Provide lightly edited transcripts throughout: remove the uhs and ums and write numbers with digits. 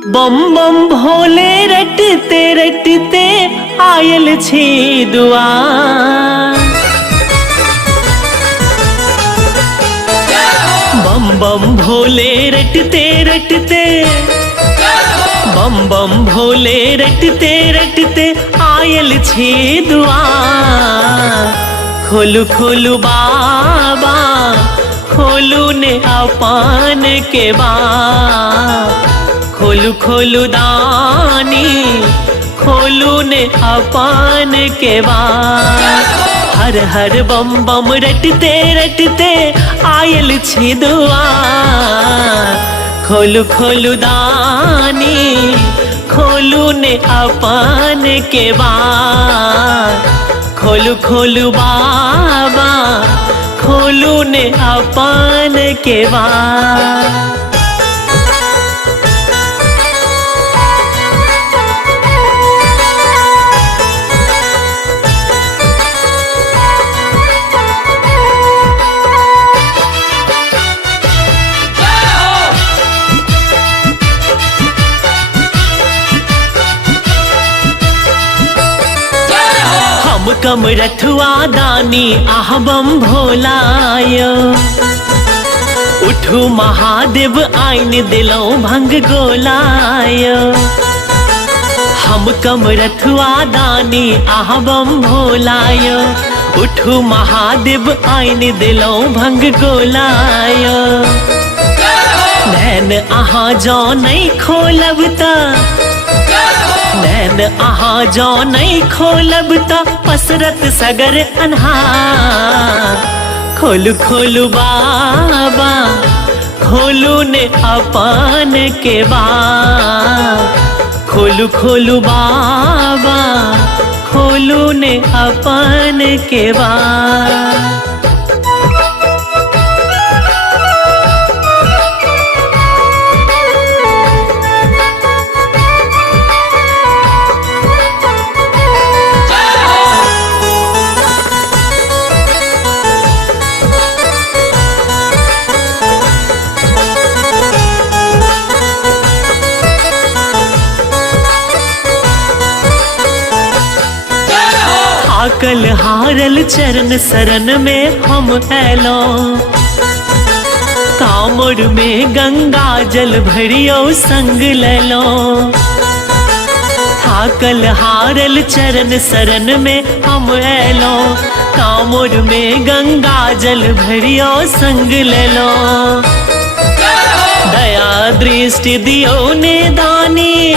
बम बम भोले रटते रटते आयल छी दुआर। बम बम भोले रटते रटते, बम बम भोले रटते रटते आयल छी दुआर। खोलू खोलू बाबा खोलू ने अपन के बार। खोलू खोलू दानी खोलू ने अपन के बार। हर हर बम बम रटते रटते आयल छी दुआर। खोलू खोलू दानी खोलू ने अपन के बार। खोलू खोलू बाबा खोलू ने अपन के बार। कम रथुआ दानी आह बम भोलायो। उठू महादेव आइन दिलो भंग गोलायो। हम कम रथुआ दानी आह बम भोलायो। उठू महादेव आइन दिलो भंग गोलायो। नैन आहा जो नहीं खोलब ता, नैन आहा जो नहीं खोलब ता पसरत सगर अन्हार। खोलू खोलू बाबा खोलू ने अपन के बार। खोलू खोलू बाबा खोलू ने अपन के बार। आकल हारल चरण शरण में हम ऐलो। कामर में गंगा जल भरियो संग लेलो। आकल हारल चरण शरण में हम ऐलो। कामर में गंगा जल भरियो संग लेलो। दया दृष्टि दियो ने दानी,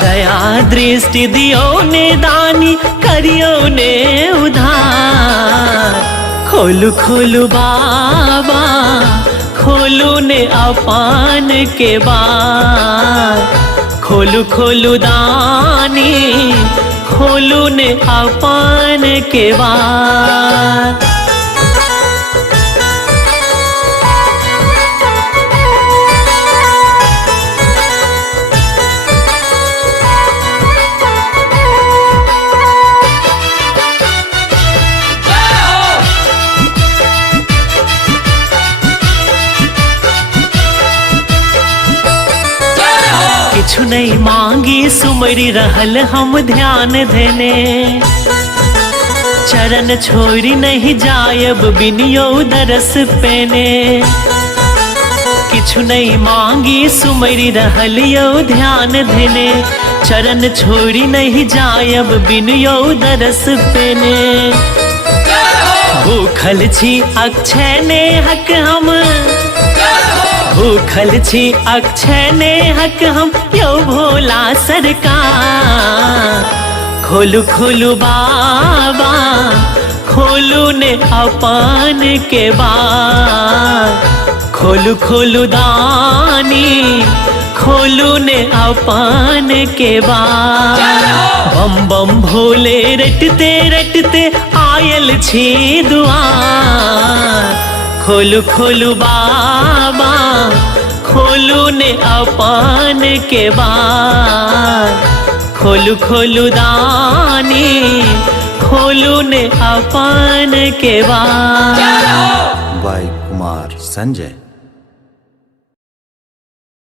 दया दृष्टि दियो ने दानी करियो ने उधार। खोलू खोलू बाबा खोलू ने अपन के बार। खोलू खोलू दानी खोलू ने अपन के बार। कुछ नहीं मांगी सुमरी रहल हम ध्यान देने। चरण छोड़ी नहीं जायब बिनियो दरस पेने। किछु नहीं मांगी सुमरी रहल यो ध्यान देने। चरण छोड़ी नहीं जायब बिनियो दरस पेने। भूखल छी अक्षय ने हक हम, भूखल छी अक्षय ने हक हम यो भोला सरकार। खोलू खोलू बाबा खोलू ने अपन के बार। खोलू खोलू दानी खोलू ने अपन के बार। बम बम भोले रटते रटते आयल छी दुआर। खोलू खोलू बाबा खोलू ने अपन के बार। खोलू खोलू दानी खोलू ने अपन के बार। बाय कुमार संजय।